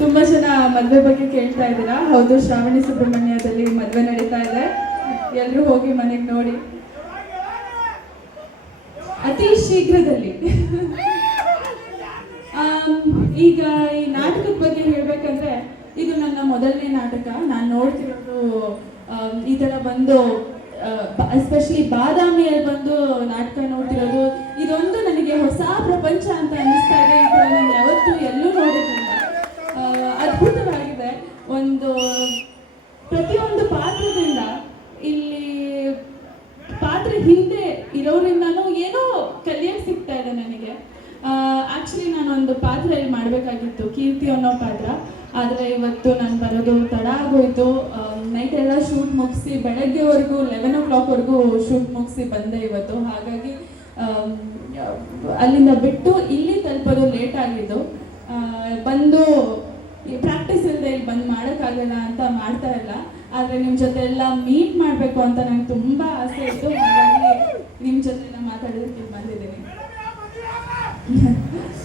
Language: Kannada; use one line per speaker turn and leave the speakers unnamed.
ತುಂಬಾ ಜನ ಮದ್ವೆ ಬಗ್ಗೆ ಕೇಳ್ತಾ ಇದ್ದೀರಾ? ಹೌದು, ಶ್ರಾವಣಿ ಸುಬ್ರಹ್ಮಣ್ಯದಲ್ಲಿ ಮದ್ವೆ ನಡೀತಾ ಇದೆ. ಎಲ್ಲರೂ ಹೋಗಿ ಮನೆಗೆ ನೋಡಿ. ಅತಿ ಶೀಘ್ರದಲ್ಲಿ. ಈಗ ಈ ನಾಟಕದ ಬಗ್ಗೆ ಹೇಳ್ಬೇಕಂದ್ರೆ, ಇದು ನನ್ನ ಮೊದಲನೇ ನಾಟಕ. ನಾನು ನೋಡ್ತಿರೋದು ಈ ತರ ಬಂದು ಎಸ್ಪೆಷಲಿ ಬಾದಾಮಿಯಲ್ಲಿ ಬಂದು ನಾಟಕ ನೋಡ್ತಿರೋದು, ಇದೊಂದು ನನಗೆ ಹೊಸ ಪ್ರಪಂಚ ಅಂತ ಒಂದು, ಪ್ರತಿಯೊಂದು ಪಾತ್ರದಿಂದ ಇಲ್ಲಿ ಪಾತ್ರ ಹಿಂದೆ ಇರೋರಿಂದನೂ ಏನೋ ಕಲಿಯಕ್ಕೆ ಸಿಗ್ತಾ ಇದೆ ನನಗೆ. ಆ್ಯಕ್ಚುಲಿ ನಾನೊಂದು ಪಾತ್ರೆಯಲ್ಲಿ ಮಾಡಬೇಕಾಗಿತ್ತು, ಕೀರ್ತಿ ಅನ್ನೋ ಪಾತ್ರ. ಆದರೆ ಇವತ್ತು ನಾನು ಬರೋದು ತಡ ಆಗೋಯ್ತು. ನೈಟ್ ಎಲ್ಲ ಶೂಟ್ ಮುಗಿಸಿ ಬೆಳಗ್ಗೆವರೆಗೂ ಲೆವೆನ್ ಓ ಕ್ಲಾಕ್ವರೆಗೂ ಶೂಟ್ ಮುಗಿಸಿ ಬಂದೆ ಇವತ್ತು. ಹಾಗಾಗಿ ಅಲ್ಲಿಂದ ಬಿಟ್ಟು ಇಲ್ಲಿ ತಲುಪೋದು ಲೇಟ್ ಆಗಿದ್ದು ಆ, ಬಂದು ಪ್ರಾಕ್ಟೀಸ್ ಇಲ್ಲದೆ ಇಲ್ಲಿ ಬಂದು ಮಾಡೋಕ್ಕಾಗಲ್ಲ ಅಂತ ಮಾಡ್ತಾ ಇಲ್ಲ. ಆದರೆ ನಿಮ್ಮ ಜೊತೆ ಎಲ್ಲ ಮೀಟ್ ಮಾಡಬೇಕು ಅಂತ ನಂಗೆ ತುಂಬ ಆಸೆ ಇತ್ತು. ಹಾಗಾಗಿ ನಿಮ್ಮ ಜೊತೆ ಮಾತಾಡೋದಕ್ಕೆ ಬಂದಿದ್ದೀನಿ.